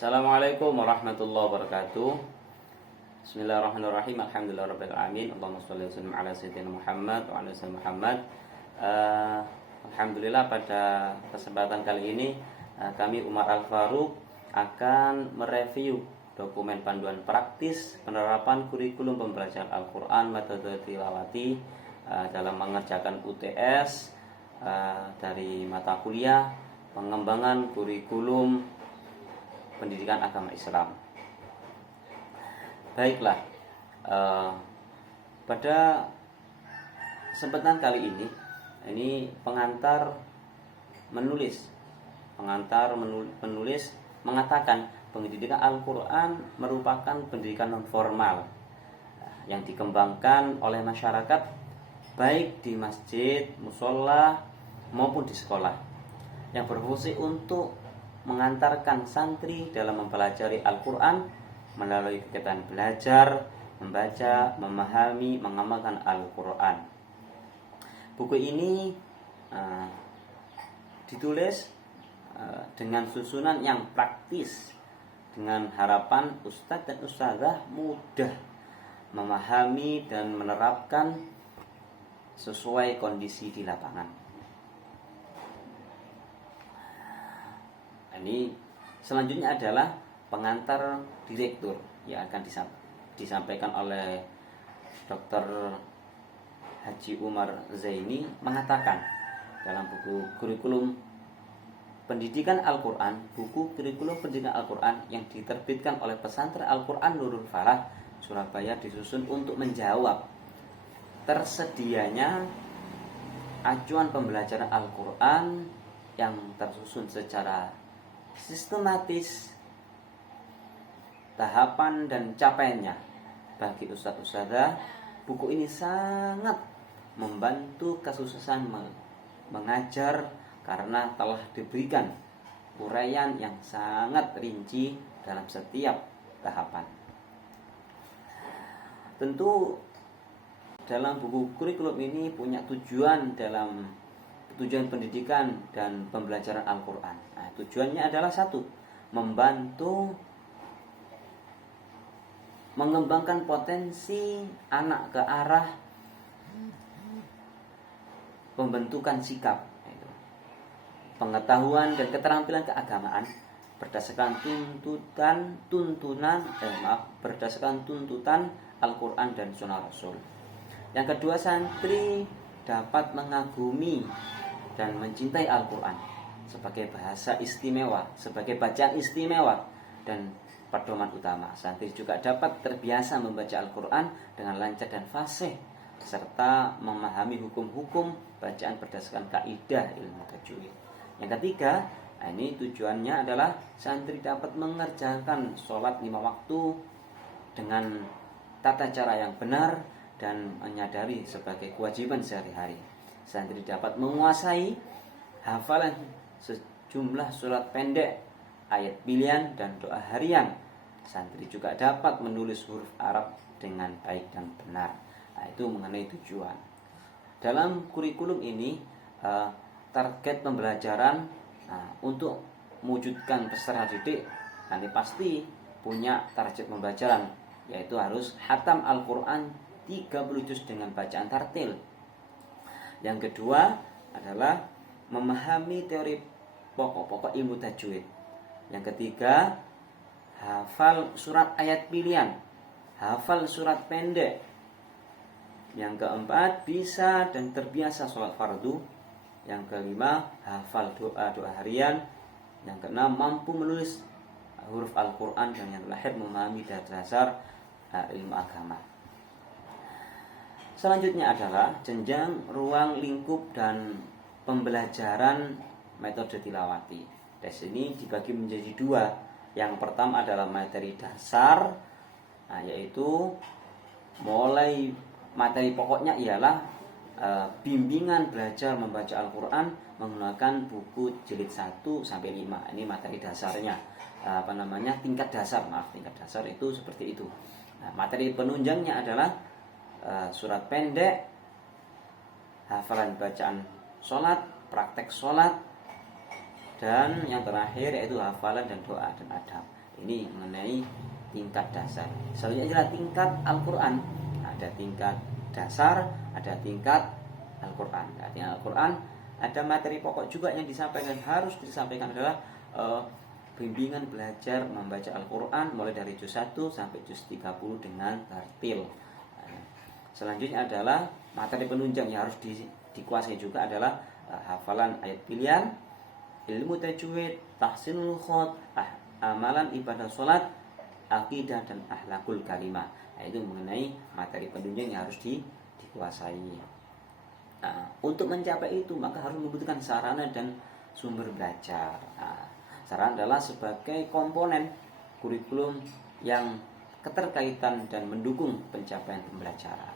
Assalamualaikum warahmatullahi wabarakatuh. Bismillahirrahmanirrahim. Alhamdulillahirabbil alamin. Allahumma shalli wa sallim ala sayyidina Muhammad wa ala sayyidina Muhammad. Alhamdulillah pada kesempatan kali ini kami Umar Al-Faruq akan mereview dokumen panduan praktis penerapan kurikulum pembelajaran Al-Qur'an metode tilawati dalam mengerjakan UTS dari mata kuliah pengembangan kurikulum pendidikan agama Islam. Baiklah, pada kesempatan kali ini pengantar menulis mengatakan pendidikan Al-Quran merupakan pendidikan non formal yang dikembangkan oleh masyarakat baik di masjid, musola maupun di sekolah, yang berfungsi untuk mengantarkan santri dalam mempelajari Al-Quran melalui kegiatan belajar, membaca, memahami, mengamalkan Al-Quran. Buku ini ditulis dengan susunan yang praktis, dengan harapan ustadz dan ustadzah mudah memahami dan menerapkan sesuai kondisi di lapangan. Ini selanjutnya adalah pengantar direktur yang akan disampaikan oleh Dr. Haji Umar Zaini, mengatakan dalam buku kurikulum pendidikan Al-Quran, buku kurikulum pendidikan Al-Quran yang diterbitkan oleh pesantren Al-Quran Nurul Falah Surabaya disusun untuk menjawab tersedianya acuan pembelajaran Al-Quran yang tersusun secara sistematis, tahapan dan capaiannya. Bagi ustadz-ustadzah, buku ini sangat membantu kesuksesan mengajar karena telah diberikan uraian yang sangat rinci dalam setiap tahapan. Tentu dalam buku kurikulum ini punya tujuan pendidikan dan pembelajaran Al-Quran. Tujuannya adalah satu, membantu mengembangkan potensi anak ke arah pembentukan sikap, pengetahuan dan keterampilan keagamaan berdasarkan berdasarkan tuntutan Al-Quran dan Sunnah Rasul. Yang kedua, santri dapat mengagumi dan mencintai Al-Quran sebagai bahasa istimewa, sebagai bacaan istimewa dan pedoman utama. Santri juga dapat terbiasa membaca Al-Quran dengan lancar dan fasih, serta memahami hukum-hukum bacaan berdasarkan kaidah ilmu tajwid. Yang ketiga, ini tujuannya adalah santri dapat mengerjakan sholat 5 waktu dengan tata cara yang benar dan menyadari sebagai kewajiban sehari-hari. Santri dapat menguasai hafalan sejumlah surat pendek, ayat pilihan dan doa harian. Santri juga dapat menulis huruf Arab dengan baik dan benar. Itu mengenai tujuan. Dalam kurikulum ini target pembelajaran untuk mewujudkan peserta didik nanti pasti punya target pembelajaran, yaitu harus khatam Al-Quran 30 juz dengan bacaan tartil. Yang kedua adalah memahami teori pokok-pokok ilmu tajwid. Yang ketiga, hafal surat ayat pilihan, hafal surat pendek. Yang keempat, bisa dan terbiasa sholat fardu. Yang kelima, hafal doa harian. Yang keenam, mampu menulis huruf Al-Quran. Dan yang terakhir, memahami dasar ilmu agama. Selanjutnya adalah jenjang, ruang, lingkup, dan pembelajaran metode tilawati. Tes ini dibagi menjadi 2. Yang pertama adalah materi dasar, yaitu mulai materi pokoknya ialah bimbingan belajar membaca Al-Quran menggunakan buku jilid 1 sampai 5. Ini materi dasarnya. Tingkat dasar itu seperti itu. Materi penunjangnya adalah surat pendek, hafalan bacaan sholat, praktek sholat, dan yang terakhir yaitu hafalan dan doa dan adab. Ini mengenai tingkat dasar. Selanjutnya adalah tingkat Al-Quran. Ada tingkat dasar, ada tingkat Al-Quran. Artinya Al-Quran ada materi pokok juga yang disampaikan, harus disampaikan adalah bimbingan belajar membaca Al-Quran mulai dari juz 1 sampai juz 30 dengan tartil. Selanjutnya adalah materi penunjang yang harus dikuasai juga adalah hafalan ayat pilihan, ilmu tajwid, tahsinul khot, amalan ibadah sholat, akidah dan akhlakul karimah. Nah, itu mengenai materi penunjang yang harus dikuasai. Nah, untuk mencapai itu maka harus membutuhkan sarana dan sumber belajar. Nah, sarana adalah sebagai komponen kurikulum yang keterkaitan dan mendukung pencapaian pembelajaran.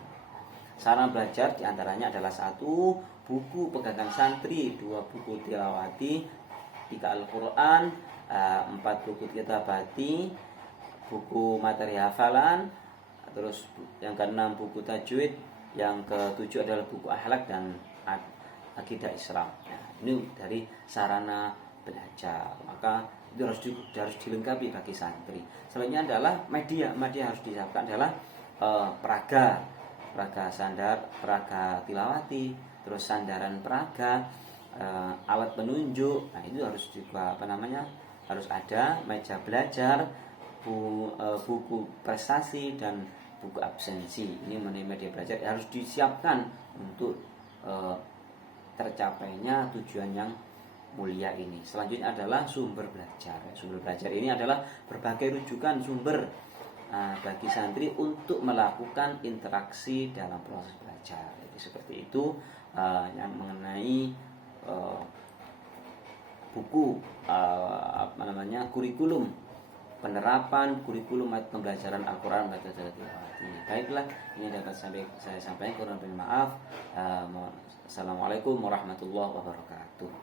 Sarana belajar diantaranya adalah 1. Buku pegangan santri, 2. Buku tilawati, 3. Al-Quran, 4. Buku kitabati, buku materi hafalan, terus yang ke-6 buku tajwid, yang ke-7 adalah buku akhlak dan akidah Islam. Nah, ini dari sarana belajar, maka itu harus dilengkapi bagi santri. Selanjutnya adalah media harus disiapkan adalah peraga sandar, peraga tilawati, terus sandaran peraga, alat penunjuk. Nah, itu harus juga harus ada meja belajar, buku prestasi dan buku absensi. Ini mengenai media belajar harus disiapkan untuk tercapainya tujuan yang mulia ini. Selanjutnya adalah sumber belajar. Sumber belajar ini adalah berbagai rujukan sumber bagi santri untuk melakukan interaksi dalam proses belajar. Jadi seperti itu yang mengenai buku kurikulum, penerapan kurikulum pembelajaran Al-Quran. Baiklah, ini dapat saya sampaikan. Kurang lebih maaf. Assalamualaikum warahmatullahi wabarakatuh.